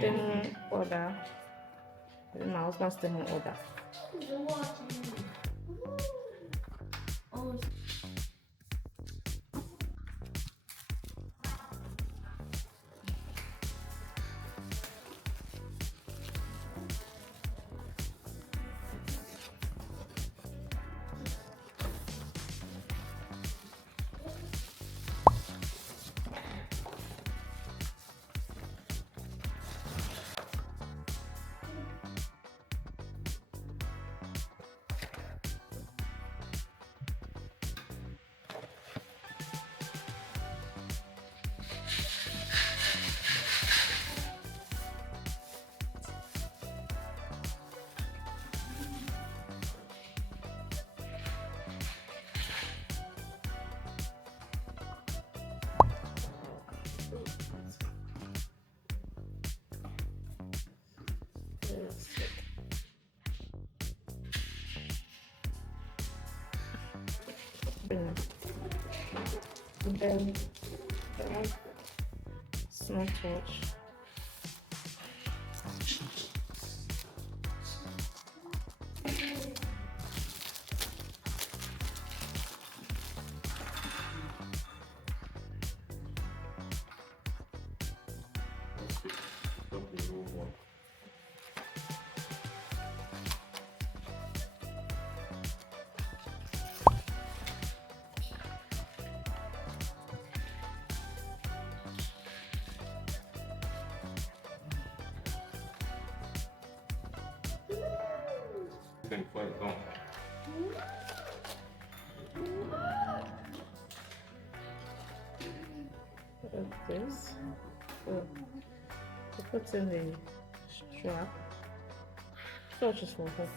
Temu order. My husband's Temu order. And then smartwatch. Like this. So to put in the strap. Such is for her.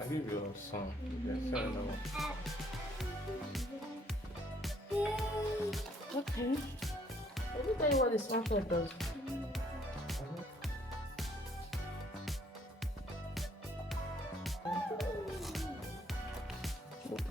I give you a song. Yes, I know. Okay. Let me tell you what the smartwatch does.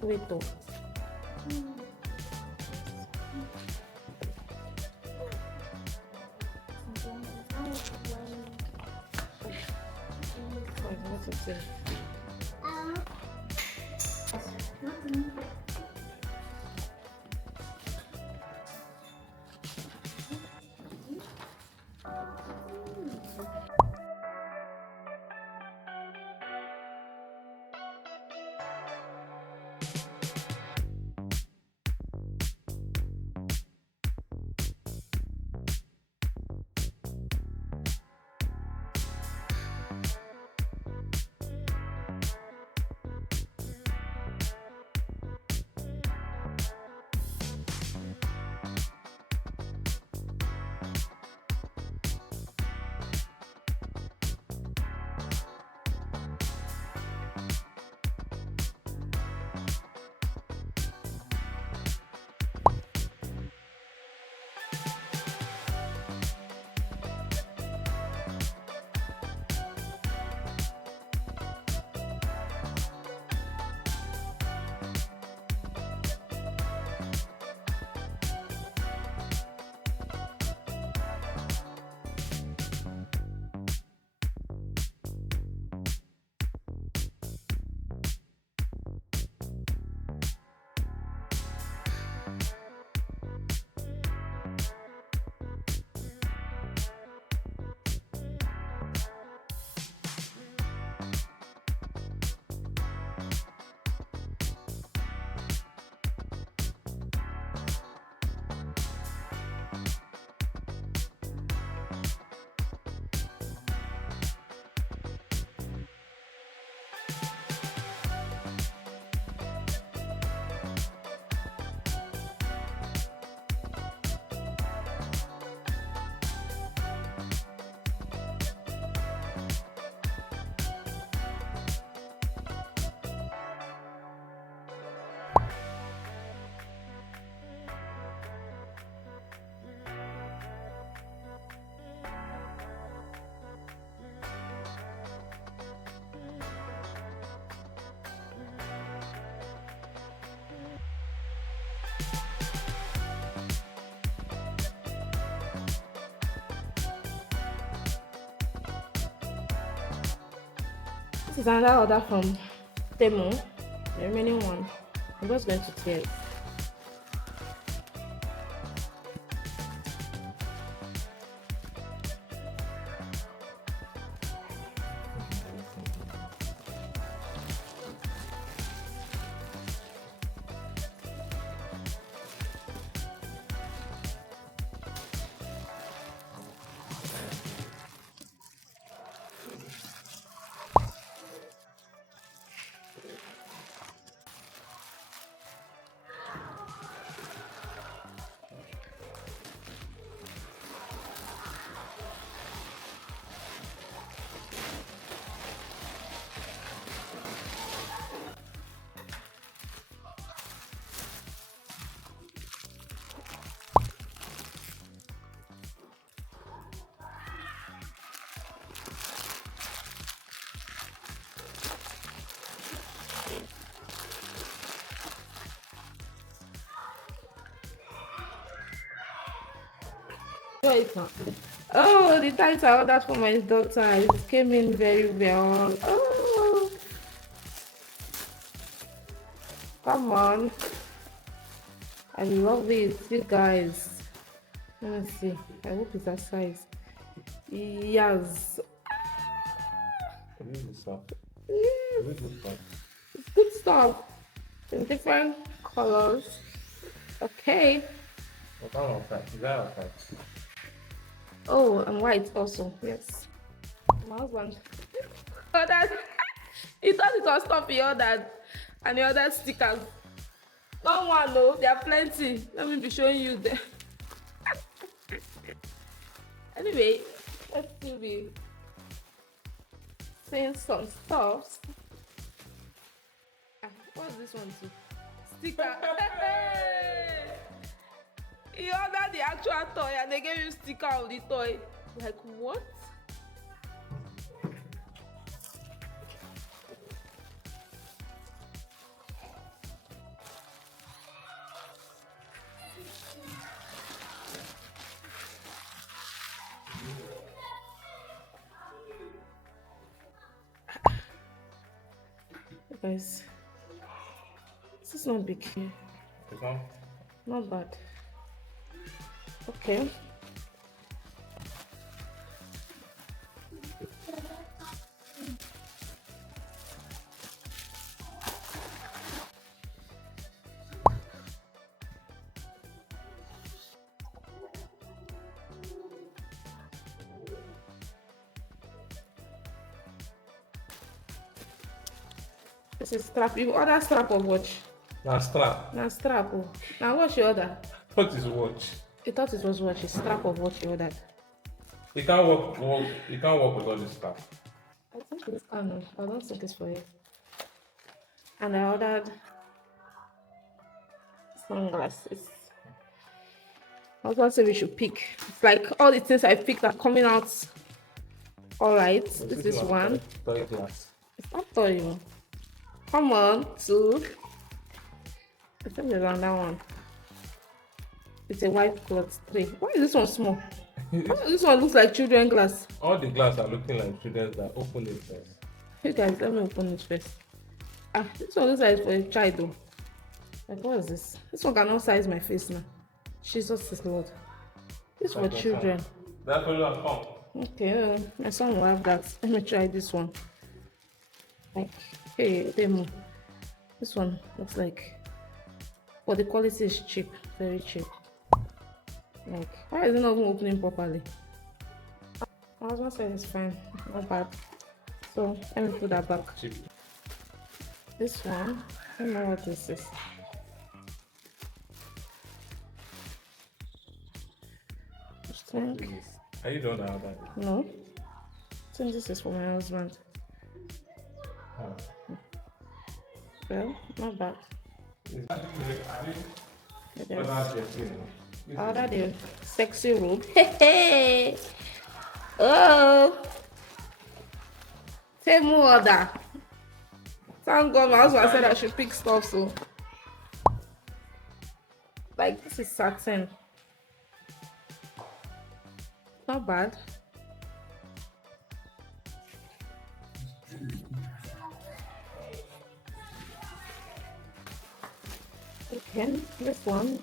Wait though. What's it say? This is another order from Temu. The remaining one. I'm just going to tear it. Wait now. Oh, the tights I ordered for my daughter. It came in very well. Oh, come on. I love it, you guys. Let me see. I hope it's that size. Yes. It's good stuff. In different colors. Okay. What kind of type? Is that a type? Oh, and white also. Yes. My husband ordered. He thought it was stuff he ordered, and he ordered stickers. Not one, no. There are plenty. Let me be showing you there. Anyway, let's still be saying some stuff. What's this one too? Sticker. He ordered the actual toy and they gave you sticker of the toy. Like what? Guys, this is not big here. It's not. Not bad. Okay. This is strap. You order strap or watch? Now strap. Now strap. Oh. Now watch you order. What is watch? You thought it was watch. It's strap of watch you ordered. You can't work. You can't work with all this stuff. I think it's no. I don't think it's for you. And I ordered sunglasses. I was going to say we should pick. It's like all the things I picked are coming out. All right. This is one. Toy glass. It's not for you. Come on, two. I think there's another one. It's a white cloth. Three. Why is this one small? This one looks like children glass. All the glass are looking like children's that open it first. You guys, let me open it first. Ah, this one looks like it's for a child though. Like what is this? This one cannot size my face now. Jesus is Lord. This is for children. That's for you at home. Okay, my son will have that. Let me try this one. Like, hey, Temu. This one looks like, but the quality is cheap, very cheap. Like, why is it not even opening properly? My husband said it's fine, not bad. So let me put that back. Cheap. This one, I don't know what this is. Are you done about it? No. I think this is for my husband. Oh. Well, not bad. I ordered the sexy robe. Hey! Oh! Temu order. Thank God my husband said I should pick stuff, so. Like, this is satin. Not bad. Then this one.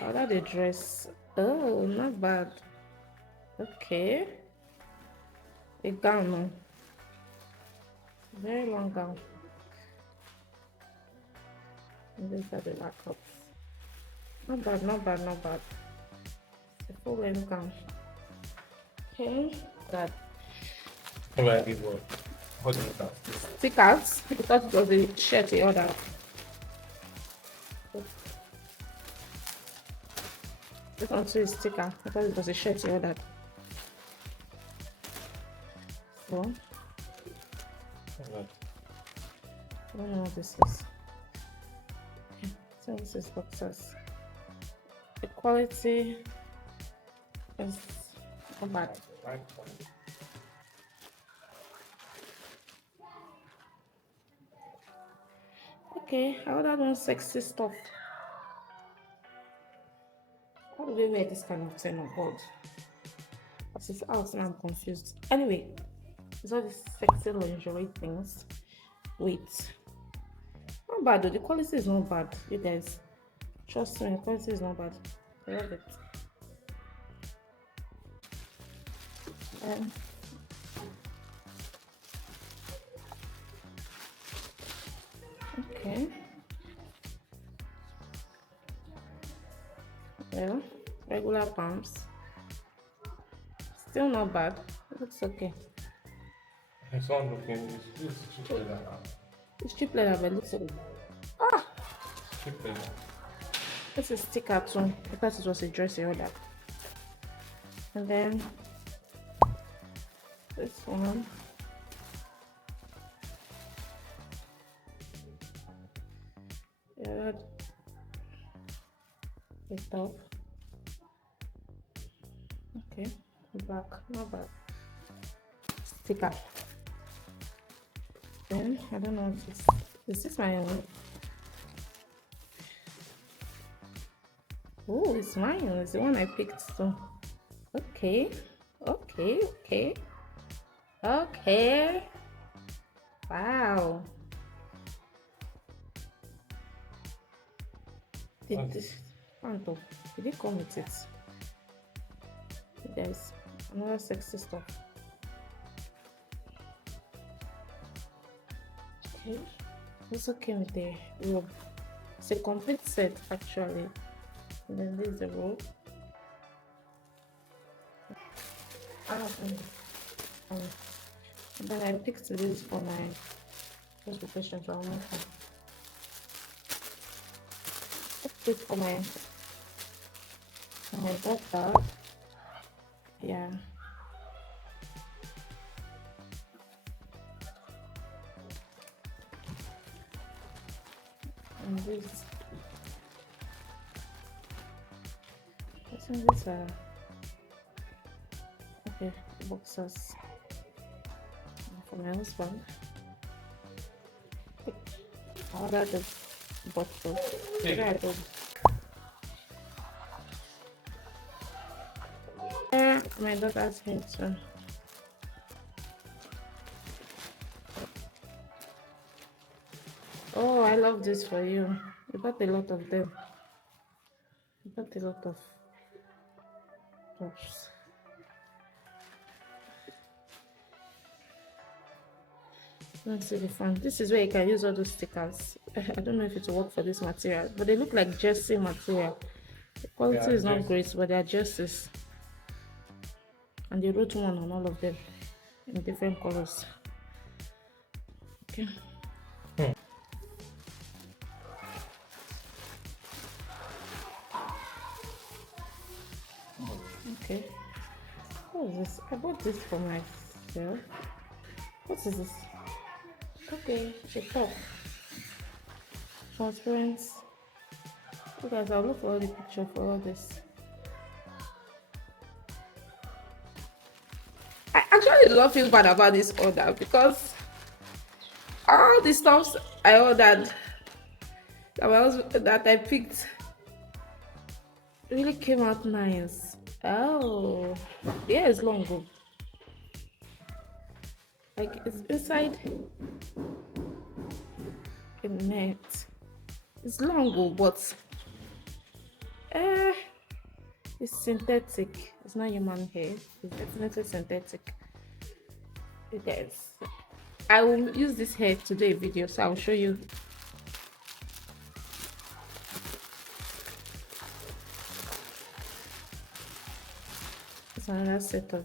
Oh, that the dress. Oh, not bad. Okay. A gown. Oh. Very long gown. And these are the backups. Not bad, not bad, not bad. It's a full length gown. Okay. That Where it was. What is that? stickers. I thought it was a shirt he ordered. This one too is sticker. I thought it was a shirt he ordered. So I don't know what this is. Okay. So this is boxers. The quality is not bad. Right. Okay, I ordered one sexy stuff. How do they wear this kind of thing on board? As it's out and I'm confused. Anyway, it's all these sexy lingerie things. Wait. Not bad though. The quality is not bad, you guys. Trust me, the quality is not bad. I love it. Um, okay. Well, regular pumps. Still not bad. It looks okay. It's not looking, it's cheap leather now. It's cheap leather, but it looks okay. Cheap leather. This is sticker too, because it was a dress I ordered. And then this one. Yeah, the top. Okay, black, not bad. Sticker. Then I don't know if this is this my own. Oh, it's mine. It's the one I picked. So okay, okay. Wow. Did this Anto, did it come with it? There's another sexy stuff. Okay. Also came with the robe. It's a complete set actually. And then this is the robe. And then I picked this for my transportation to America. I picked it for my daughter. Yeah. And this. I think these are okay boxers for my husband. I ordered the bottle. My daughter's hair too. Oh, I love this for you. You got a lot of them. You got a lot of tops. Let's see the front. This is where you can use all those stickers. I don't know if it will work for this material, but they look like jersey material. The quality is not great, but they are jerseys. And they wrote one on all of them in different colors. Okay. Okay. What is this? I bought this for myself. What is this? Okay, it's a top. Transparent. You guys, I'll look for all the picture for all this. I actually do not feel bad about this order because all the stuff I ordered that I picked really came out nice. Oh, yeah, it's long ago. Like it's inside a net. It's long, oh, but uh, it's synthetic. It's not human hair. It's definitely synthetic. It is. I will use this hair to do a video, so I'll show you. It's another set of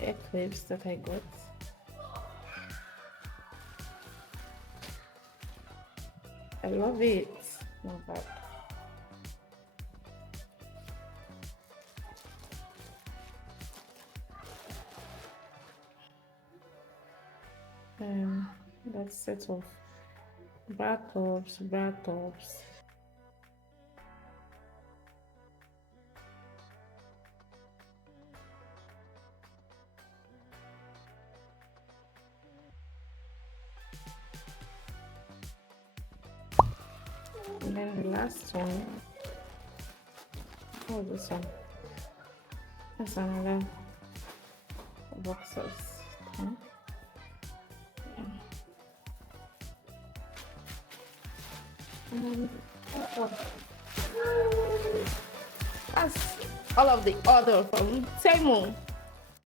hair clips that I got. I love it. Not bad. That set of bra tops, bra tops. And then the last one, oh, this one. That's another boxers. Okay. Oh, that's all of the other from Temu.